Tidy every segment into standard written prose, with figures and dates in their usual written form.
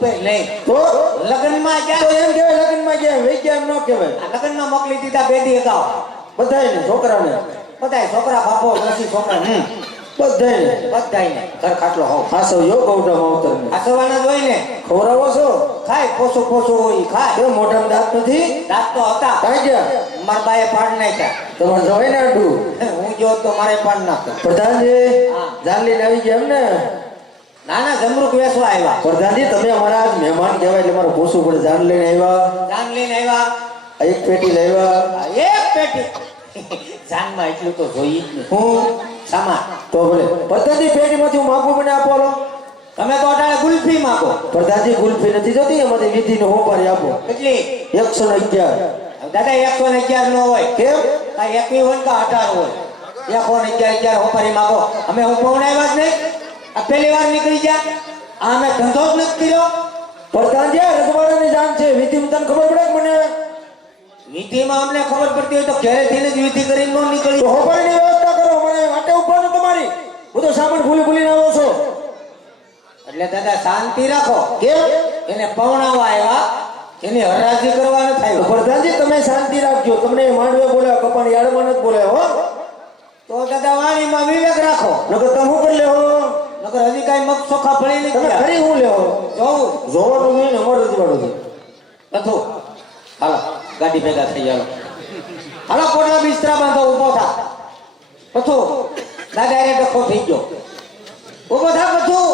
ઉપર નહીં તો લગ્નમાં ગયા તો એમ કહેવાય લગ્નમાં ગયા વેઈ ગયા એમ ન કહેવાય. લગ્નમાં મોકલી દીધા બેદી અગાઉ બધાયને છોકરાને બધાય છોકરા બાપો નથી છોકરા બધાયને ઘર ખાટલો હોવ હાસો યો ગૌડા માવતરને આસવાના જ હોય ને ખવરાવો છો ખાય પોસો પોસો હોય ખાય તો મોઢામાં દાંત નથી દાંત તો હતા કાંઈ ગયા મારા બાએ પાડ નાખ્યા તમારે જવાય ને આડું હું જો તો મારે પાડ નાખ્યો પ્રધાનજી હા. જાન લઈને આવી ગયા એમ ને નાના જમરૂક વેસવા આવ્યા પ્રધાનજી તમે અમારા આજ મહેમાન કહેવાય એટલે મારે પૂછવું પડે જાન લઈને આવ્યા જાન લઈને આવ્યા એક પેટી લાવ્યા એક પેટી જાનમાં એટલું તો જોઈએ જ ને હું સામાન તો ભલે પ્રધાનજી પેટીમાંથી હું માગું મને આપો લો તમે તો અટાણે ગુલ્ફી માંગો પ્રધાનજી ગુલ્ફી નથી જોતી એમાંથી વિધિનો હોપારી આપો કેટલી 111 દાદા 111 નો હોય કેમ આ 21 કા 18 હોય 111 હોપારી માંગો અમે હું પહોંચાવ્યા જ નહીં આ પહેલી વાર નીકળી ગયા આ અમે ધંધો જ નથી કર્યો પ્રધાનજી રજવાડાની જાન છે વિધિમાં તને ખબર પડે કે મને વિધિમાં અમને ખબર પડતી હોય તો ઘરેથી જ વિધિ કરીને નો નીકળી તો હોપારીની વ્યવસ્થા કરો મને વાટે ઉભા તમારી બધો સામાન ભૂલીને આવો છો એટલે દાદા શાંતિ રાખો કેમ એને પવણાવા આવ્યા એની હરાજી કરવાનું તો થાય પ્રધાનજી તમે શાંતિ રાખજો તમને માંડવે બોલ્યા કપાની યાર્ડમાં નથી બોલ્યા હો તો દાદા વાણીમાં વિવેક રાખો નકર તમે શું કરી લેવો નકર હજી કઈ મગ ચોખા ફળી તમે નથી ખરી શું લેવો જોવું જોવાનું નહીં ને અમારું રજવાડું છે નથી હાલો ગાડી ભેગા થઈ જાવ હાલો પોટલા બિસ્તરા બાંધો ઊભો થા પથું દાદા એ ડખો થઈ ગયો ઊભો થા પથું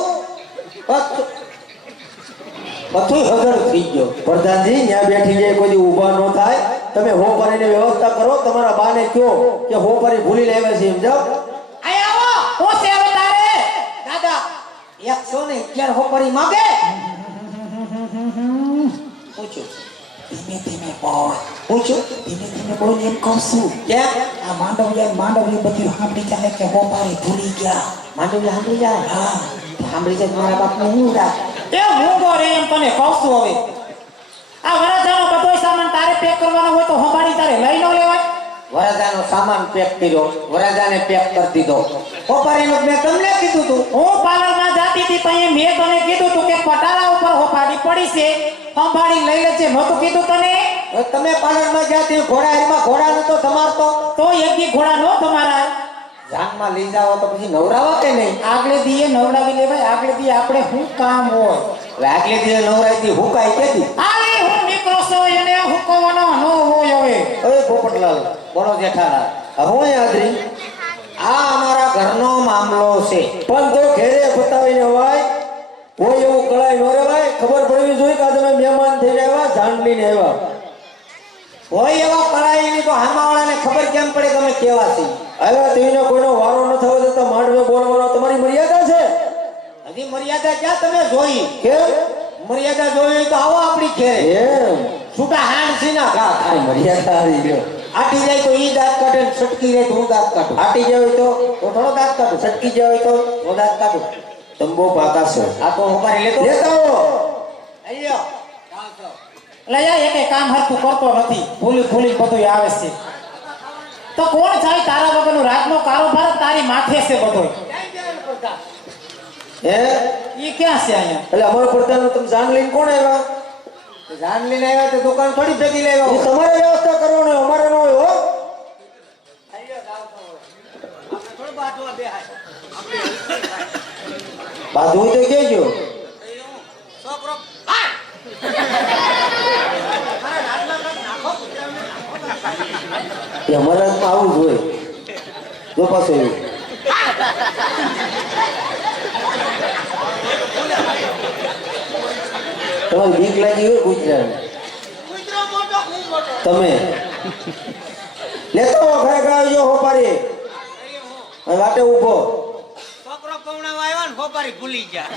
પથું હગડ થઈ ગયો પ્રધાનજી ત્યાં બેઠી જાય કોઈ ઊભા ન થાય તમે હોપારીની વ્યવસ્થા કરો તમારા બાને કહો કે હોપારી ભૂલી લેવા છે એમ જાઓ આય આવો ઓસે હવે તારે દાદા 111 હોપરી માંગે પૂછો ધીમે ધીમે બોલ પૂછો ધીમે ધીમે બોલ એમ કહું છું કેમ આ માંડવ્ય બધું સાંભળી ચાલે કે હોપારી ભૂલી ગયા માંડવી સાંભળી જાય હા સાંભળી જાય મારા બાપને હું રાખ એ હું બોરે એમ તને કહું છું હવે આ વરાજાનો બધો સામાન તારે પેક કરવાનો હોય તો હોપારી તારે લઈ ન લેવાય વરાજાનો સામાન પેક કર્યો વરાજાને પેક કરી દીધો હોપારીનું મેં તમને કીધું તું હું પાર્લરમાં જાતી હતી પછી મેં તને કીધું તું કે પટારા ઉપર હોપારી પડી છે સંભાળી લઈ લેજે નહોતું કીધું તને હવે તમે પાર્લરમાં ગયા તે ઘોડા એમાં ઘોડા નતો તમારતો તો એક દી ઘોડા નો તમારા જાનમાં લઈ જાવ તો પછી નવરાવા કે નહીં આગલે દીએ નવડાવી લેવાય આગલે દી આપણે શું કામ હોય હવે આગલે દિવસે નવરાઈ દી હુકાય કેદી આલી હું નીકળો છો એને હુકવાનો ન હોય હવે હવે પોપટલાલ બોલો જેઠાલાલ હું યાદરી આ અમારા ઘરનો મામલો છે પણ તો ઘેરે બતાવીને વાય કોઈ એવું કળાઈ ન રેવાય ખબર પડવી જોઈએ કે આ તમે મહેમાન થઈને આવ્યા જાન લઈને આવ્યા હોય એવા કળાઈની તો હામાવાળાને ખબર કેમ પડે તમે કેવા છે આવ્યા તેનો કોઈનો વારો ન થવો જતા માંડવે બોલવાનો તમારી મર્યાદા છે હજી મર્યાદા ક્યાં તમે જોઈ કેમ મર્યાદા જોઈ તો આવો આપણી ઘેરે એમ છૂટા હાંડ સીના ઘા આ ખાય મર્યાદા આવી ગયો આટી જાય તો ઈ દાંત કાઢે ને સટકી જાય તો હું દાંત કાઢું આટી જાય હોય તો થોડો દાંત કાઢું છટકી જાય હોય તો હું દાંત કાઢું તમે બહુ પાકા છો આ તો હું કરી લેતો લેતા આવો અయ్యో એટલે યાર એકે કામ હરખું કરતો નથી ભૂલી બધું આવે છે તો કોણ જાય તારા વગરનું રાજનો કારોબાર તારી માથે છે બધો હે ઈ ક્યાં છે અહીંયા એટલે અમારો પ્રધાન તમે જાન લઈને કોણ આવ્યા જાન લઈને આવ્યા તો દુકાન થોડી ભેગી લેવા એ તમારે વ્યવસ્થા કરવાનો અમારે ન હોય હો બાજુ હોય તો કહેજો એ અમારા હાથમાં આવું જ હોય જો પાછો એવું તમારી બીક લાગી હોય ગુજરાત તમે લેતો ખરેખર આવજો હોપારી વાટે ઉભો છોકરો પવણાવા આવ્યો ને હોપારી ભૂલી ગયા